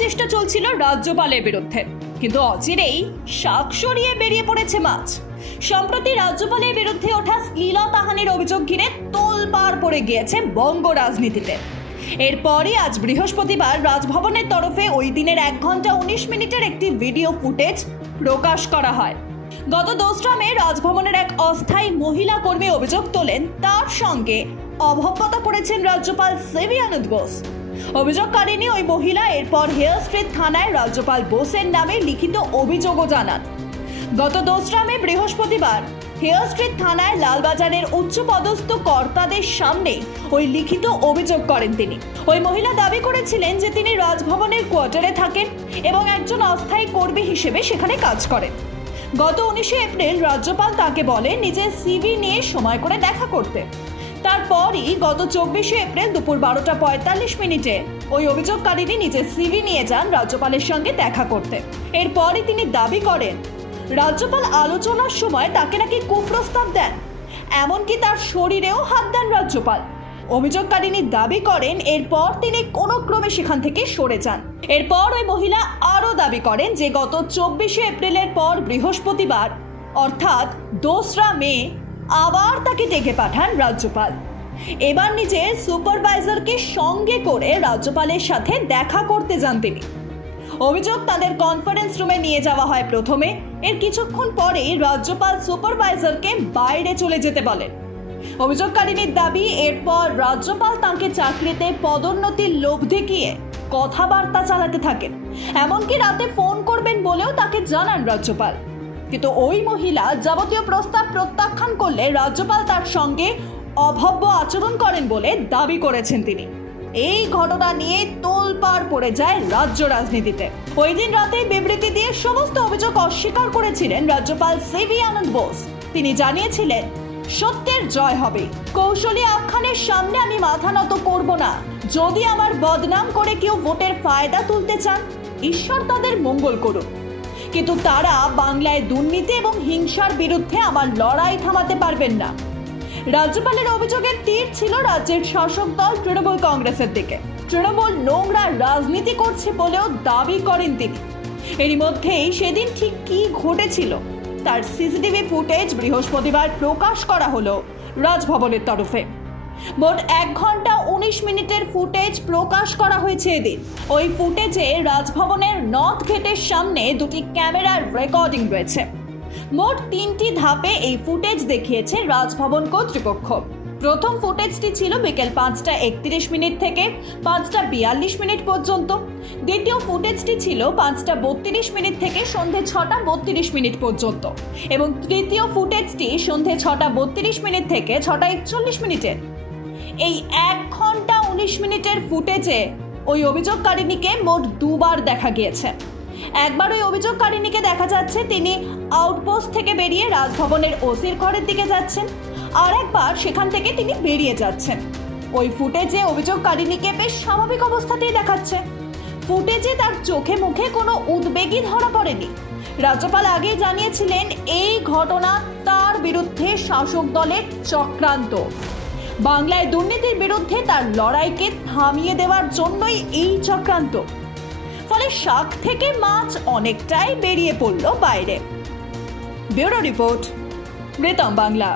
চেষ্টা চলছিল রাজ্যপালের বিরুদ্ধে। কিন্তু অচিরেই শাক সরিয়ে বেরিয়ে পড়েছে মাছ। সম্প্রতি রাজ্যপালের বিরুদ্ধে ওঠা শ্লীলতাহানির অভিযোগ ঘিরে তোলপাড় পড়ে গিয়েছে বঙ্গ রাজনীতিতে। এরপরই আজ বৃহস্পতিবার রাজভবনের তরফে ওই দিনের এক ঘণ্টা উনিশ মিনিটের একটি ভিডিও ফুটেজ প্রকাশ করা হয়। গত দোসরা মে রাজভবনের এক অস্থায়ী মহিলা কর্মী অভিযোগ তোলেন, তার সঙ্গে অভব্যতা করেছেন রাজ্যপাল সিবি আনন্দ বোস। অভিযোগকারিনী ওই মহিলা এরপর হেয়ার স্ট্রিট থানায় রাজ্যপাল বোসের নামে লিখিত অভিযোগও জানান। গত দোসরা মে বৃহস্পতিবার হেয়ার স্ট্রিট থানায় লালবাজারের উচ্চপদস্থ কর্তাদের সামনে ওই লিখিত অভিযোগ করেন তিনি। ওই মহিলা দাবি করেছিলেন যে তিনি রাজভবনের কোয়ার্টারে থাকেন এবং একজন অস্থায়ী কর্মী হিসেবে সেখানে কাজ করেন। গত উনিশে এপ্রিল রাজ্যপাল তাকে বলে নিজের সিভি নিয়ে সময় করে দেখা করতে। তারপরই গত চব্বিশে এপ্রিল দুপুর বারোটা পঁয়তাল্লিশ মিনিটে ওই অভিযোগকারিনী নিজের সিভি নিয়ে যান রাজ্যপালের সঙ্গে দেখা করতে। এরপরই তিনি দাবি করেন, রাজ্যপাল আলোচনার সময় তাকে নাকি কুপ্রস্তাব দেন। এমনকি তার শরীরেও হাত দেন রাজ্যপাল। অভিযোগকারিনী দাবি করেন, এরপর তিনি কোনো ক্রমে সেখান থেকে সরে যান। এরপর ওই মহিলা আরও দাবি করেন যে গত চব্বিশে এপ্রিলের পর বৃহস্পতিবার, অর্থাৎ দোসরা মে আবার তাকে ডেকে পাঠান রাজ্যপাল। এবার নিজের সুপারভাইজারকে সঙ্গে করে রাজ্যপালের সাথে দেখা করতে যান তিনি। অভিযোগ তাদের কনফারেন্স রুমে নিয়ে যাওয়া হয় প্রথমে। এর কিছুক্ষণ পরেই রাজ্যপাল সুপারভাইজারকে বাইরে চলে যেতে বলেন। অভিযোগকারিনীর দাবি, এরপর রাজ্যপাল তাকে চাকরিতে পদোন্নতির লোভ দেখিয়ে কথাবার্তা চালাতে থাকেন। এমনকি রাতে ফোন করবেন বলেও তাকে জানান রাজ্যপাল। কিন্তু ওই মহিলা যাবতীয় প্রস্তাব প্রত্যাখ্যান করলে রাজ্যপাল তার সঙ্গে অভব্য আচরণ করেন বলে দাবি করেছেন তিনি। এই ঘটনা নিয়ে তোলপাড় পড়ে যায় রাজ্য রাজনীতিতে। ওই দিন রাতে বিবৃতি দিয়ে সমস্ত অভিযোগ অস্বীকার করেছিলেন রাজ্যপাল সিভি আনন্দ বোস। তিনি জানিয়েছিলেন, সত্যের জয় হবে। কৌশলী আখ্যানের সামনে আমি মাথা নত করব না। যদি আমার বদনাম করে কেউ ভোটের ফায়দা তুলতে চান, ঈশ্বর তাদের মঙ্গল করুন কিন্তু তারা বাংলায় দুর্নীতি এবং হিংসার বিরুদ্ধে আমার লড়াই থামাতে পারবেন না। রাজ্যপালের অভিযোগের তীর ছিল রাজ্যের শাসক দল তৃণমূল কংগ্রেসের দিকে। তৃণমূল নোংরা রাজনীতি করছে বলেও দাবি করেন তিনি। এরই মধ্যেই সেদিন ঠিক কি ঘটেছিল তার সিসিটিভি ফুটেজ বৃহস্পতিবার প্রকাশ করা হলো রাজভবনের তরফে। মোট এক ঘণ্টা উনিশ মিনিটের ফুটেজ প্রকাশ করা হয়েছে এদিন। ওই ফুটেজে রাজভবনের নর্থ গেটের সামনে দুটি ক্যামেরার রেকর্ডিং রয়েছে। মোট তিনটি ধাপে এই ফুটেজ দেখিয়েছে রাজভবন কর্তৃপক্ষ। প্রথম ফুটেজটি ছিল বিকেল পাঁচটা একত্রিশ মিনিট থেকে পাঁচটা বিয়াল্লিশ মিনিট পর্যন্ত। দ্বিতীয় ফুটেজটি ছিল পাঁচটা বত্রিশ মিনিট থেকে সন্ধে ছটা বত্রিশ মিনিট পর্যন্ত। এবং তৃতীয় ফুটেজটি সন্ধে ছটা বত্রিশ মিনিট থেকে ছটা একচল্লিশ মিনিটের। এই এক ঘণ্টা উনিশ মিনিটের ফুটেজে ওই অভিযোগকারিনীকে মোট দুবার দেখা গিয়েছে। একবার ওই অভিযোগকারিনীকে দেখা যাচ্ছে, তিনি আউটপোস্ট থেকে বেরিয়ে রাজভবনের ওসির ঘরের দিকে যাচ্ছেন, আর একবার সেখান থেকে তিনি বেরিয়ে যাচ্ছেন। ওই ফুটেজে অভিযোগকারিনীকে বেশ স্বাভাবিক অবস্থাতেই দেখাচ্ছে। ফুটেজে তার চোখে মুখে কোনো উদ্বেগই ধরা পড়েনি। রাজ্যপাল আগে জানিয়েছিলেন, এই ঘটনা তার বিরুদ্ধে শাসক দলের চক্রান্ত। বাংলায় দুর্নীতির বিরুদ্ধে তার লড়াইকে থামিয়ে দেওয়ার জন্যই এই চক্রান্ত। ফলে শাক থেকে মাছ অনেকটাই বেরিয়ে পড়ল বাইরে। ব্যুরো রিপোর্ট, মৃতম বাংলা।